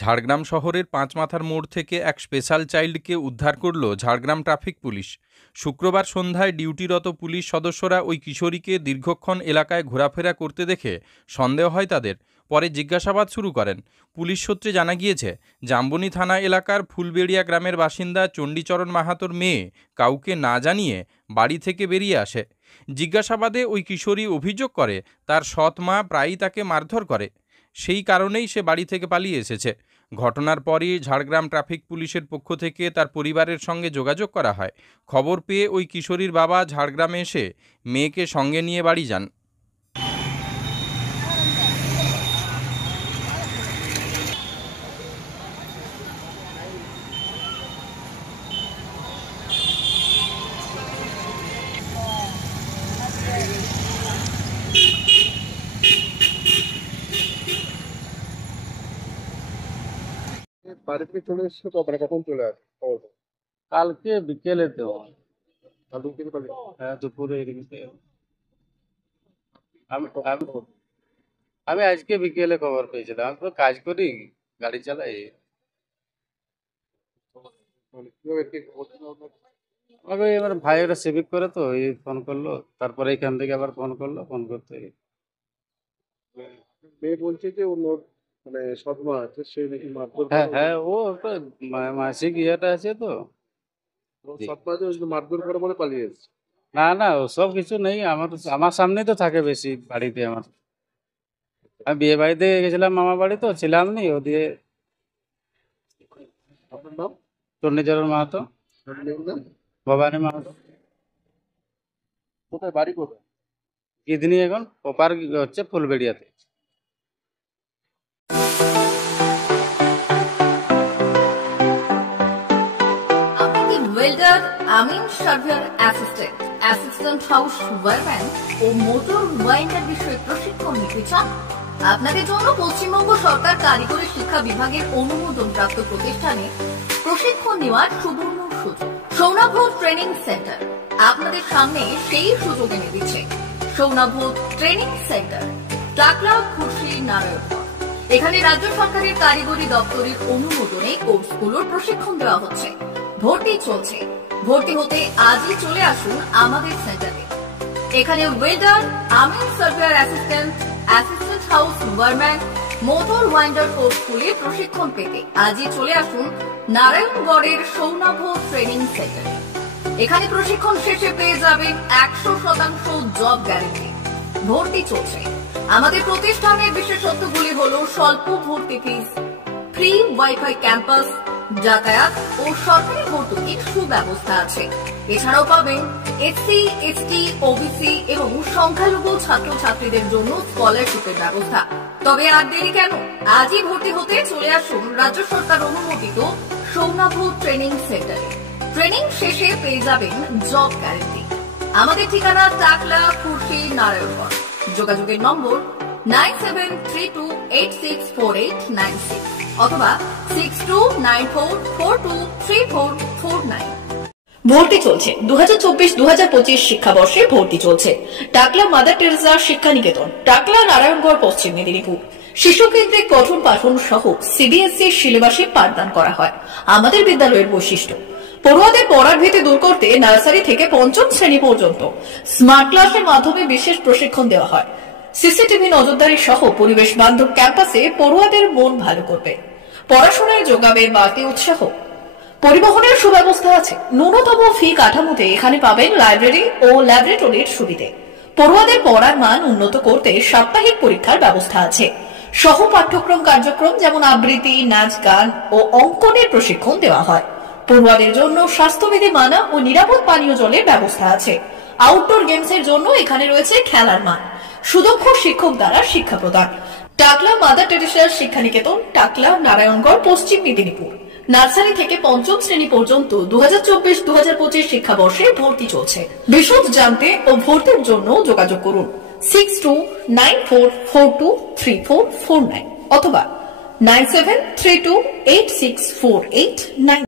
ঝাড়গ্রাম শহরের পাঁচমাথার মোড় থেকে এক স্পেশাল চাইল্ডকে উদ্ধার করল ঝাড়গ্রাম ট্রাফিক পুলিশ। শুক্রবার সন্ধ্যায় ডিউটিরত পুলিশ সদস্যরা ওই কিশোরীকে দীর্ঘক্ষণ এলাকায় ঘোরাফেরা করতে দেখে সন্দেহ হয় তাদের। পরে জিজ্ঞাসাবাদ শুরু করেন। পুলিশ সূত্রে জানা গিয়েছে, জাম্বনি থানা এলাকার ফুলবেড়িয়া গ্রামের বাসিন্দা চণ্ডীচরণ মাহাতোর মেয়ে কাউকে না জানিয়ে বাড়ি থেকে বেরিয়ে আসে। জিজ্ঞাসাবাদে ওই কিশোরী অভিযোগ করে তার সৎ মা প্রায়ই তাকে মারধর করে, সেই কারণেই সে বাড়ি থেকে পালিয়ে এসেছে। ঘটনার পরই ঝাড়গ্রাম ট্রাফিক পুলিশের পক্ষ থেকে তার পরিবারের সঙ্গে যোগাযোগ করা হয়। খবর পেয়ে ওই কিশোরীর বাবা ঝাড়গ্রামে এসে মেয়েকে সঙ্গে নিয়ে বাড়ি যান। বাড়িতে চলে এসেছে কখন কখন চলে আসে খবর পাও? কালকে বিকেলেতে হয়। কাল দুপুরে পালিয়ে হ্যাঁ, দুপুরে এদিকে। আমি আমি আমি আজকে বিকেলে খবর পেয়েছিলাম। আমি তো কাজ করি, গাড়ি চালাই। মানে কিভাবে কি বলছিল আপনার? আমাকে এবার ভাই ওরা সিভিক করে, তো এই ফোন করলো, তারপরে এখান থেকে আবার ফোন করলো, ফোন করতে মেয়ে বলছে যে ওর মানে সৎমা আছে, সে নাকি মারধর হ্যাঁ করে। হ্যাঁ, ও একটা মাসিক ইয়েটা আছে তো। ওর সৎমা আছে, ওই জন্য মারধর করে বলে পালিয়ে এসেছে। না না, ওসব কিছু নেই। আমার সামনেই তো থাকে বেশি বাড়িতে আমার। আমি বিয়ে বাড়িতে গেছিলাম, মামা বাড়ি তো ছিলাম নি, ও দিয়ে। আপনার নাম? চণ্ডীচরণ মাহাতো। আপনার মেয়ের নাম? ভবানী মাহাতো। কোথায় বাড়ি কোথায়? কিডনি এখন প্রপার হচ্ছে ফুলবেড়িয়াতে। আপনি কি ওয়েল্ডার, আমিন surveyor assistant, assistant house wireman ও মোটর ওয়াইন্ডার বিষয়ে প্রশিক্ষণ নিতে চান? আপনাদের জন্য পশ্চিমবঙ্গ সরকার কারিগরি শিক্ষা বিভাগের অনুমোদনপ্রাপ্ত প্রতিষ্ঠানে প্রশিক্ষণ নেওয়ার সুবর্ণ সুযোগ। সৌনাভ ট্রেনিং সেন্টার আপনাদের সামনে সেই সুযোগ এনে দিচ্ছে। সৌনাভ ট্রেনিং সেন্টার, টাকলা, খুশি, নারায়ণগঞ্জ। এখানে রাজ্য সরকারের কারিগরি দপ্তরের অনুমোদনে কোর্সগুলোর প্রশিক্ষণ দেওয়া হচ্ছে। ভর্তি চলছে। ভর্তি হতে আজই চলে আসুন আমাদের সেন্টারে। এখানে ওয়েল্ডার, আমিন surveyor assistant, assistant house wireman, motor winder কোর্সগুলি প্রশিক্ষণ পেতে আজই চলে আসুন নারায়ণগড়ের সৌনাভ ট্রেনিং সেন্টারে। এখানে প্রশিক্ষণ শেষে পেয়ে যাবেন 100% জব গ্যারেন্টি। ভর্তি চলছে। আমাদের প্রতিষ্ঠানের বিশেষত্বগুলি হল স্বল্প ভর্তি ফিস, ফ্রি ওয়াইফাই ক্যাম্পাস, যাতায়াত ও সরকারি ভর্তুকির সুব্যবস্থা আছে। এছাড়াও পাবেন এসসি, এসটি, ওবিসি এবং সংখ্যালঘু ছাত্রছাত্রীদের জন্য স্কলারশিপের ব্যবস্থা। তবে আর দেরি কেন? আজই ভর্তি হতে চলে আসুন রাজ্য সরকার অনুমোদিত সৌনাভ ট্রেনিং সেন্টারে। ট্রেনিং শেষে পেয়ে যাবেন জব গ্যারেন্টি। আমাদের ঠিকানা টাকলা, খুশি, নারায়ণগঞ্জ। যোগাযোগের নম্বর 9732864896 অথবা 6294423449। ভর্তি চলছে। 2024-2025 শিক্ষাবর্ষে ভর্তি চলছে। টাকলা মাদার টেরেসা শিক্ষা নিকেতন, টাকলা, নারায়ণগড়, পশ্চিম মেদিনীপুর। শিশু কেন্দ্রিক পঠন পাঠন সহ সিবিএসই সিলেবাসে পাঠদান করা হয়। আমাদের বিদ্যালয়ের বৈশিষ্ট্য: পড়ুয়াদের পড়ার ভীতি দূর করতে নার্সারি থেকে পঞ্চম শ্রেণী পর্যন্ত স্মার্ট ক্লাসের মাধ্যমে বিশেষ প্রশিক্ষণ দেওয়া হয়। সিসিটিভি নজরদারি সহ পরিবেশ বান্ধব ক্যাম্পাসে পড়ুয়াদের মন ভালো করবে। পড়াশোনায় যোগাবে বাড়তি উৎসাহ। পরিবহনের সুব্যবস্থা আছে। ন্যূনতম ফি কাঠামোতে এখানে পাবেন লাইব্রেরি ও ল্যাবরেটরির সুবিধে। পড়ুয়াদের পড়ার মান উন্নত করতে সাপ্তাহিক পরীক্ষার ব্যবস্থা আছে। সহ পাঠ্যক্রম কার্যক্রম যেমন আবৃত্তি, নাচ, গান ও অঙ্কনের প্রশিক্ষণ দেওয়া হয়। পড়ুয়াদের জন্য স্বাস্থ্যবিধি মানা ও নিরাপদ পানীয় জলের ব্যবস্থা আছে। আউটডোর গেমসের জন্য এখানে রয়েছে খেলার মাঠ। সুদক্ষ শিক্ষক দ্বারা শিক্ষা প্রদান। টাকলা মাদার টেরেসা শিক্ষা নিকেতন, টাকলা, নারায়ণগড়, পশ্চিম মেদিনীপুর। নার্সারি থেকে পঞ্চম শ্রেণী পর্যন্ত 2024-2025 শিক্ষাবর্ষে ভর্তি চলছে। বিশদ জানতে ও ভর্তির জন্য যোগাযোগ করুন 6294423449 অথবা 9732864849।